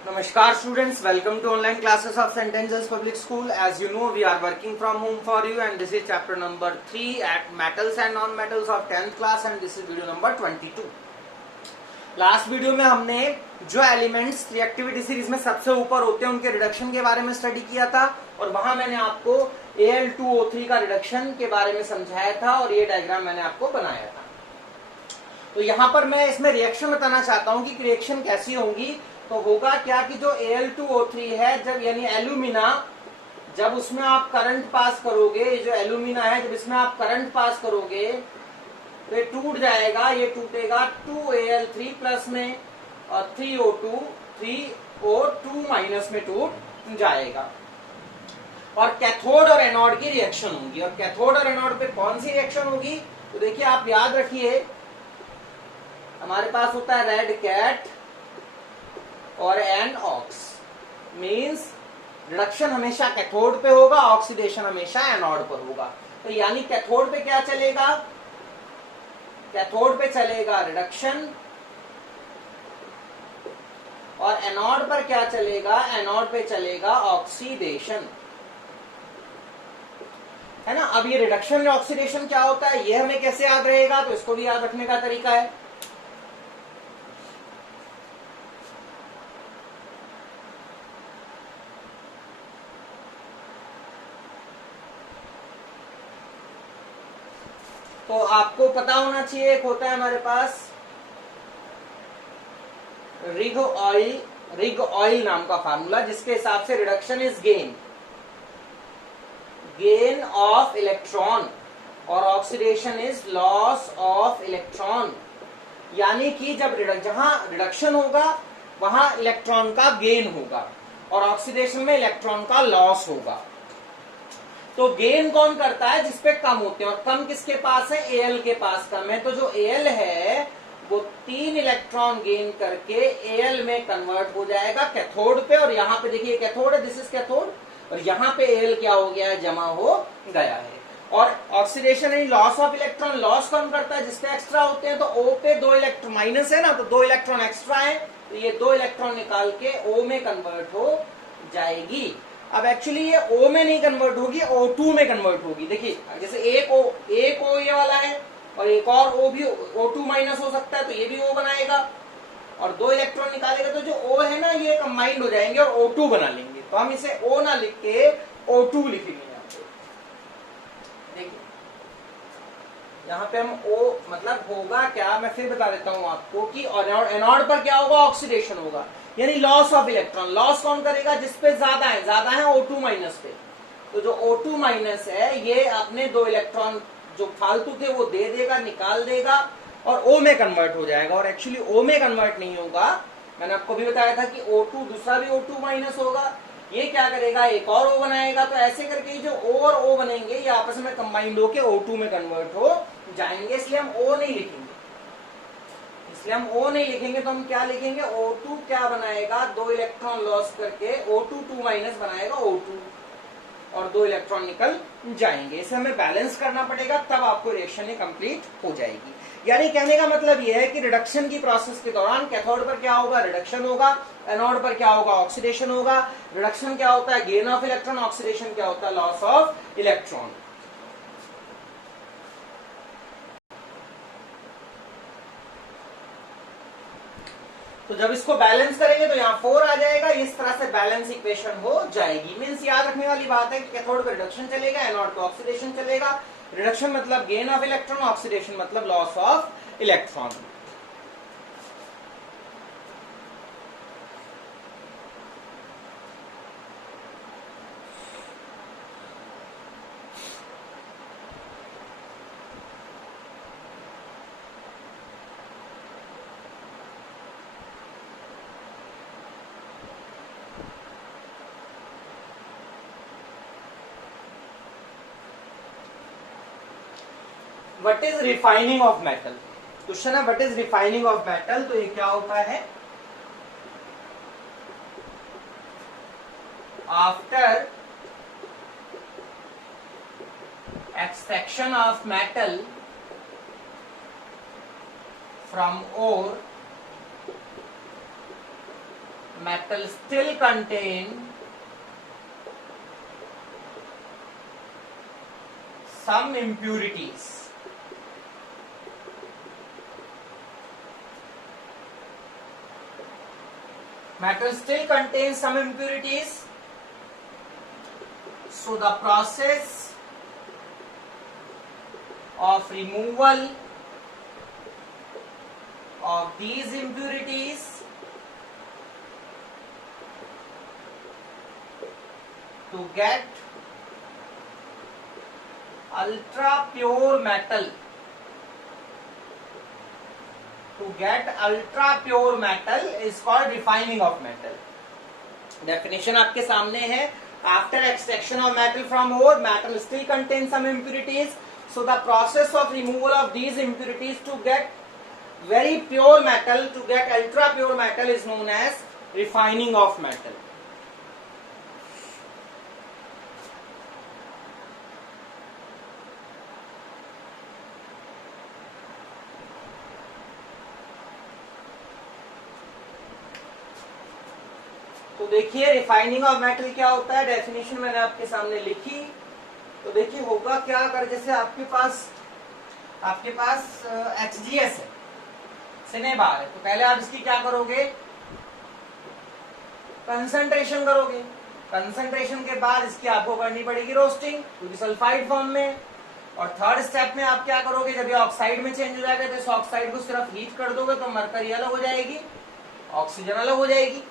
Namaskar students, welcome to online classes of St. Angel's Public School. As you know, we are working from home for you and this is chapter number 3 at metals and non-metals of 10th class and this is video number 22. Last video में हमने जो elements reactivity series में सबसे ऊपर होते हैं उनके reduction के बारे में स्टडी किया था और वहां मैंने आपको Al2O3 का रिडक्शन के बारे में समझाया था और ये डायग्राम मैंने आपको बनाया था। तो यहाँ पर मैं इसमें रिएक्शन बताना चाहता हूँ कि रिएक्शन कैसी होंगी। तो होगा क्या कि जो Al2O3 है जब यानी एल्यूमिना जब उसमें आप करंट पास करोगे, जो एल्यूमिना है जब इसमें आप करंट पास करोगे तो ये टूट जाएगा, ये टूटेगा 2Al3 प्लस में और 3O2 माइनस में टूट जाएगा। और कैथोड और एनोड की रिएक्शन होगी और कैथोड और एनोड पे कौन सी रिएक्शन होगी तो देखिए आप याद रखिए, हमारे पास होता है रेड कैट और एन ऑक्स, मींस रिडक्शन हमेशा कैथोड पे होगा, ऑक्सीडेशन हमेशा एनोड पर होगा। तो यानी कैथोड पे क्या चलेगा, कैथोड पे चलेगा रिडक्शन और एनोड पर क्या चलेगा, एनोड पे चलेगा ऑक्सीडेशन, है ना। अब ये रिडक्शन और ऑक्सीडेशन क्या होता है ये हमें कैसे याद रहेगा, तो इसको भी याद रखने का तरीका है। तो आपको पता होना चाहिए, एक होता है हमारे पास रिग ऑयल नाम का फार्मूला जिसके हिसाब से reduction is gain of electron और oxidation is loss of electron. यानी कि जब जहां रिडक्शन होगा वहां इलेक्ट्रॉन का गेन होगा और ऑक्सीडेशन में इलेक्ट्रॉन का लॉस होगा। तो गेन कौन करता है, जिसपे कम होते हैं और कम किसके पास है, Al के पास कम है। तो जो Al है वो 3 इलेक्ट्रॉन गेन करके Al में कन्वर्ट हो जाएगा कैथोड पे और यहाँ पे देखिए कैथोड है, दिस इज कैथोड और यहाँ पे Al क्या हो गया है, जमा हो गया है। और ऑक्सीडेशन यानी लॉस ऑफ इलेक्ट्रॉन, लॉस कौन करता है, जिसपे एक्स्ट्रा होते हैं। तो O पे 2 इलेक्ट्रॉन माइनस है ना, तो 2 इलेक्ट्रॉन एक्स्ट्रा है तो ये 2 इलेक्ट्रॉन निकाल के O में कन्वर्ट हो जाएगी। अब एक्चुअली ये O में नहीं कन्वर्ट होगी, O2 में कन्वर्ट होगी। देखिए जैसे एक O ये वाला है और एक और O भी O2 माइनस हो सकता है तो ये भी O बनाएगा और 2 इलेक्ट्रॉन निकालेगा तो जो O है ना ये कंबाइंड हो जाएंगे और O2 बना लेंगे। तो हम इसे O ना लिख के O2 लिखेंगे। देखिए यहाँ पे हम O मतलब होगा क्या, मैं फिर बता देता हूँ आपको कि एनोड पर क्या होगा, ऑक्सीडेशन होगा यानी लॉस ऑफ इलेक्ट्रॉन। लॉस कौन करेगा, जिसपे ज्यादा है O2 माइनस पे। तो जो O2 माइनस है ये अपने 2 इलेक्ट्रॉन जो फालतू थे वो दे देगा, निकाल देगा और O में कन्वर्ट हो जाएगा। और एक्चुअली O में कन्वर्ट नहीं होगा, मैंने आपको भी बताया था कि O2 दूसरा भी O2 माइनस होगा, ये क्या करेगा एक और O बनाएगा। तो ऐसे करके जो O और O बनेंगे ये आपस में कंबाइंड होके O2 में कन्वर्ट हो जाएंगे। इसलिए हम O नहीं लिखेंगे, तो हम क्या लिखेंगे, O2 क्या बनाएगा, 2 इलेक्ट्रॉन लॉस करके O2 2 माइनस बनाएगा O2 और 2 इलेक्ट्रॉन निकल जाएंगे। इसे हमें बैलेंस करना पड़ेगा तब आपको रिएक्शन ही कंप्लीट हो जाएगी। यानी कहने का मतलब यह है कि रिडक्शन की प्रोसेस के दौरान कैथोड पर क्या होगा, रिडक्शन होगा, एनोड पर क्या होगा, ऑक्सीडेशन होगा। रिडक्शन क्या होता है, गेन ऑफ इलेक्ट्रॉन, ऑक्सीडेशन क्या होता है, लॉस ऑफ इलेक्ट्रॉन। तो जब इसको बैलेंस करेंगे तो यहाँ 4 आ जाएगा, इस तरह से बैलेंस इक्वेशन हो जाएगी। मींस याद रखने वाली बात है कि कैथोड पे रिडक्शन चलेगा, एनोड पे ऑक्सीडेशन चलेगा। रिडक्शन मतलब गेन ऑफ इलेक्ट्रॉन, ऑक्सीडेशन मतलब loss of electron. What is refining of metal, question है what is refining of metal. तो ये क्या होता है, after extraction of metal from ore metal still contain some impurities. Metal still contains some impurities, so the process of removal of these impurities to get ultra pure metal, is called refining of metal. Definition आपके सामने है. After extraction of metal from ore, metal still contains some impurities, so the process of removal of these impurities to get very pure metal, to get ultra pure metal, is known as refining of metal. तो देखिए refining of metal क्या होता है. Definition मैंने आपके सामने लिखी. तो देखिए होगा क्या, अगर जैसे आपके पास HGS है, सिनेबार है, तो पहले आप इसकी क्या करोगे, कंसंट्रेशन करोगे. कंसंट्रेशन के बाद इसकी आपको करनी पड़ेगी रोस्टिंग, क्योंकि सल्फाइड फॉर्म में. और थर्ड स्टेप में आप क्या करोगे, जब ये ऑक्साइड में चेंज हो जाएगा तो इस ऑक्साइड को सिर्फ हीट कर दोगे तो मरकरी अलग हो जाएगी, ऑक्सीजन अलग हो जाएगी.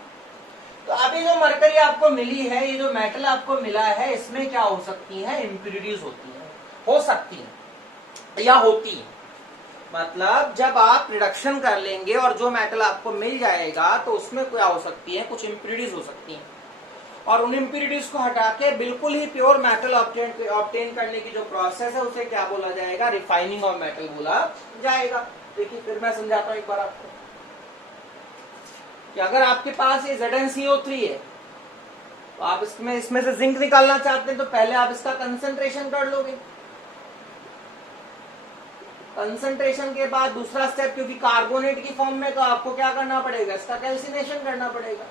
तो अभी जो मरकरी आपको मिली है, ये जो मेटल आपको मिला है, इसमें क्या हो सकती है, इम्प्यूरिटीज होती है, हो सकती है या होती है. मतलब जब आप रिडक्शन कर लेंगे और जो मेटल आपको मिल जाएगा तो उसमें क्या हो सकती है, कुछ इम्प्यूरिटीज हो सकती हैं. और उन इम्प्यूरिटीज को हटा के बिल्कुल ही प्योर मेटल ऑब्टेन करने की जो प्रोसेस है उसे क्या बोला जाएगा, रिफाइनिंग ऑफ मेटल बोला जाएगा. देखिए फिर मैं समझाता हूं एक बार आपको कि अगर आपके पास ये ZnCO3 है, तो आप इसमें से जिंक निकालना चाहते हैं, तो पहले आप इसका कंसंट्रेशन कर लोगे. कंसंट्रेशन के बाद दूसरा स्टेप, क्योंकि कार्बोनेट की फॉर्म में, तो आपको क्या करना पड़ेगा, इसका कैल्सिनेशन करना पड़ेगा.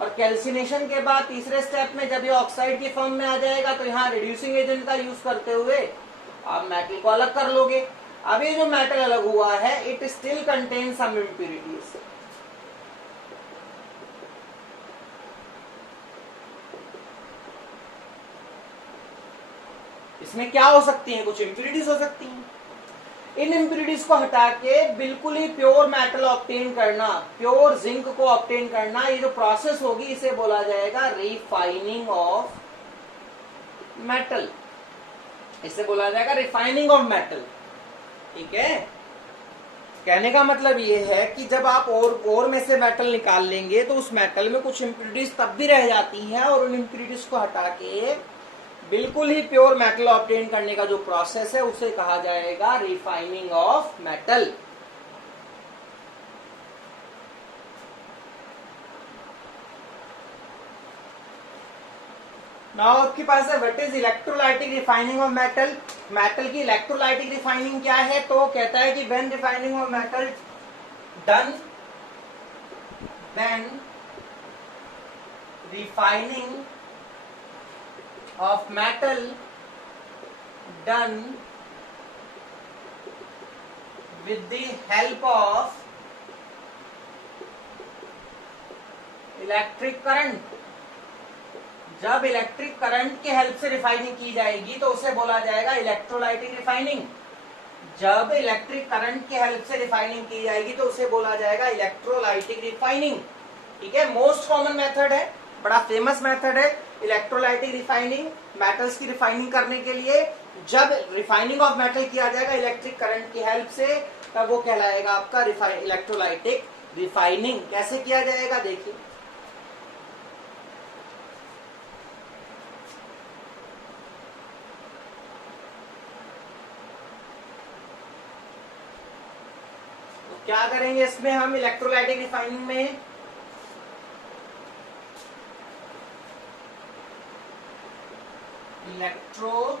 और कैल्सिनेशन के बाद तीसरे स्टेप में जब ये ऑक्साइड की फॉर्म में आ जाएगा, तो यहाँ रिड्यूसिंग एजेंट का यूज करते हुए आप मेटल को अलग कर लोगे. अब ये जो मेटल अलग हुआ है, it still contain some impurities. इसमें क्या हो सकती है, कुछ इम्प्यूरिटीज हो सकती हैं. इन इम्प्यूरिटीज को हटा के बिल्कुल ही प्योर मेटल ऑब्टेन करना, प्योर जिंक को ऑब्टेन करना, ये जो प्रोसेस होगी इसे बोला जाएगा रिफाइनिंग ऑफ मेटल. इसे बोला जाएगा रिफाइनिंग ऑफ मेटल. ठीक है. कहने का मतलब ये है कि जब आप ओर में से मेटल निकाल लेंगे तो उस मेटल में कुछ इम्प्यूरिटीज तब भी रह जाती हैं, और उन इम्प्यूरिटीज को हटा के बिल्कुल ही प्योर मेटल ऑब्टेन करने का जो प्रोसेस है उसे कहा जाएगा रिफाइनिंग ऑफ मेटल. नाउ आपके पास है what is electrolytic refining of metal. Metal की इलेक्ट्रोलाइटिक रिफाइनिंग क्या है, तो कहता है कि when refining of metal done, then refining of metal done with the help of electric current. जब इलेक्ट्रिक करंट के हेल्प से रिफाइनिंग की जाएगी तो उसे बोला जाएगा इलेक्ट्रोलाइटिक रिफाइनिंग. जब इलेक्ट्रिक करंट के हेल्प से रिफाइनिंग की जाएगी तो उसे बोला जाएगा इलेक्ट्रोलाइटिक रिफाइनिंग. ठीक है. मोस्ट कॉमन मेथड है, बड़ा फेमस मेथड है इलेक्ट्रोलाइटिक रिफाइनिंग. मेटल्स की रिफाइनिंग करने के लिए जब रिफाइनिंग ऑफ मेटल किया जाएगा इलेक्ट्रिक करंट की हेल्प से, तब वो कहलाएगा आपका इलेक्ट्रोलाइटिक रिफाइनिंग. कैसे किया जाएगा देखिए. तो क्या करेंगे इसमें हम इलेक्ट्रोलाइटिक रिफाइनिंग में, इलेक्ट्रोलाइटिक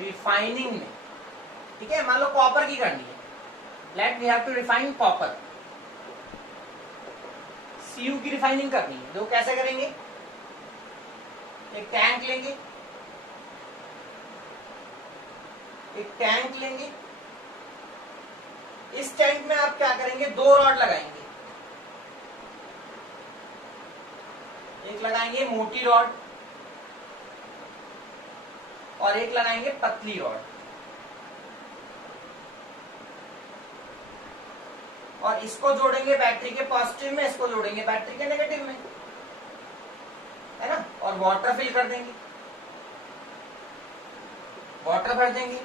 रिफाइनिंग में, ठीक है, मान लो कॉपर की करनी है, let we have to refine copper. Cu की रिफाइनिंग करनी है। तो कैसे करेंगे, एक टैंक लेंगे, इस टैंक में आप क्या करेंगे, 2 रॉड लगाएंगे, एक लगाएंगे मोटी रॉड और एक लगाएंगे पतली रॉड, और इसको जोड़ेंगे बैटरी के पॉजिटिव में, इसको जोड़ेंगे बैटरी के नेगेटिव में, है ना, और वाटर फिल कर देंगे, वाटर भर देंगे।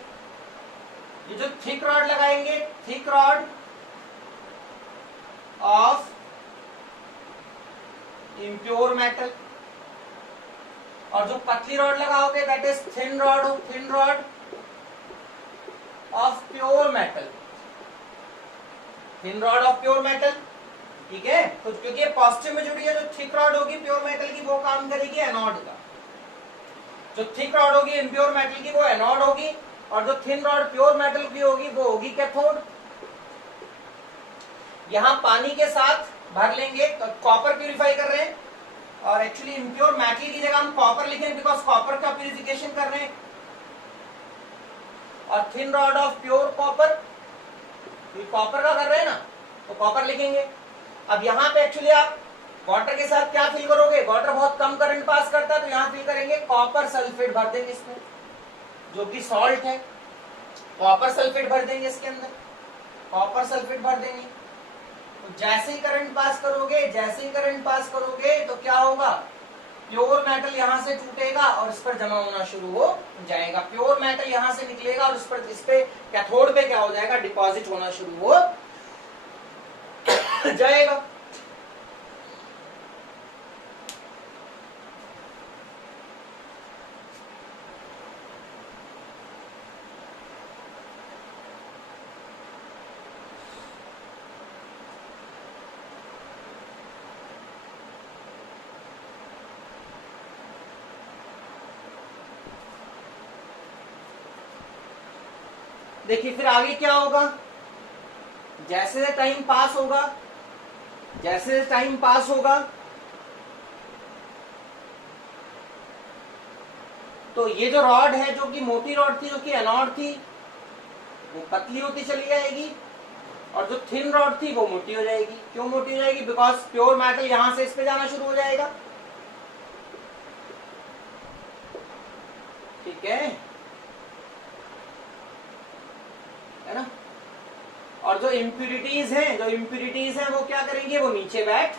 ये जो थिक रॉड लगाएंगे, thick rod of impure metal, और जो पतली रॉड लगाओगे that is thin rod of pure metal, thin rod of pure metal. ठीक है, तो क्योंकि ये पॉजिटिव में जुड़ी है, जो थिक रॉड होगी प्योर मेटल की वो काम करेगी एनोड का, जो थिक रॉड होगी इम्प्योर मेटल की वो एनोड होगी, और जो थिन रॉड प्योर मेटल की होगी वो होगी कैथोड। यहां पानी के साथ भर लेंगे, तो कॉपर प्यूरिफाई कर रहे हैं, और एक्चुअली इम्प्योर मेटल की जगह हम कॉपर लिखेंगे बिकॉज कॉपर का प्यूरिफिकेशन कर रहे हैं, और thin rod of pure copper, copper का कर रहे हैं ना, तो कॉपर लिखेंगे। अब यहाँ पे एक्चुअली आप वाटर के साथ क्या फिल करोगे, वाटर बहुत कम करंट पास करता है, तो यहाँ फिल करेंगे कॉपर सल्फेट भर देंगे इसमें, जो कि सॉल्ट है, कॉपर सल्फेट भर देंगे इसके अंदर, कॉपर सल्फेट भर देंगे। तो जैसे ही करंट पास करोगे तो क्या होगा, प्योर मेटल यहां से टूटेगा और इस पर जमा होना शुरू हो जाएगा, प्योर मेटल यहां से निकलेगा और इस पे कैथोड पे क्या हो जाएगा, डिपॉजिट होना शुरू हो जाएगा। देखिए फिर आगे क्या होगा, जैसे टाइम पास होगा तो ये जो रॉड है, जो कि मोटी रॉड थी, जो कि एनोड थी, वो पतली होती चली जाएगी, और जो थिन रॉड थी वो मोटी हो जाएगी। क्यों मोटी हो जाएगी, बिकॉज प्योर मेटल यहां से इस पे जाना शुरू हो जाएगा। ठीक है ना, और जो इम्प्यूरिटीज हैं वो क्या करेंगे, वो नीचे बैठ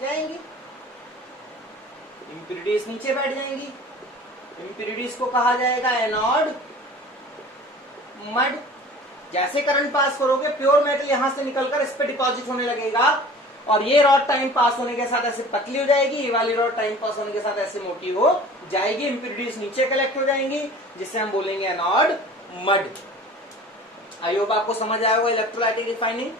जाएंगी, इम्प्यूरिटीज नीचे बैठ जाएंगी। इम्प्यूरिटीज को कहा जाएगा एनोड मड। जैसे करंट पास करोगे प्योर मेटल यहां से निकलकर इस पे डिपॉजिट होने लगेगा, और ये रॉड टाइम पास होने के साथ ऐसे पतली हो जाएगी, ये वाली रॉड टाइम पास होने के साथ ऐसे मोटी हो जाएगी, इम्प्यूरिटीज नीचे कलेक्ट हो जाएंगी, जिससे हम बोलेंगे एनोड मड। आई होप आपको समझ आया होगा इलेक्ट्रोलाइटिक रिफाइनिंग।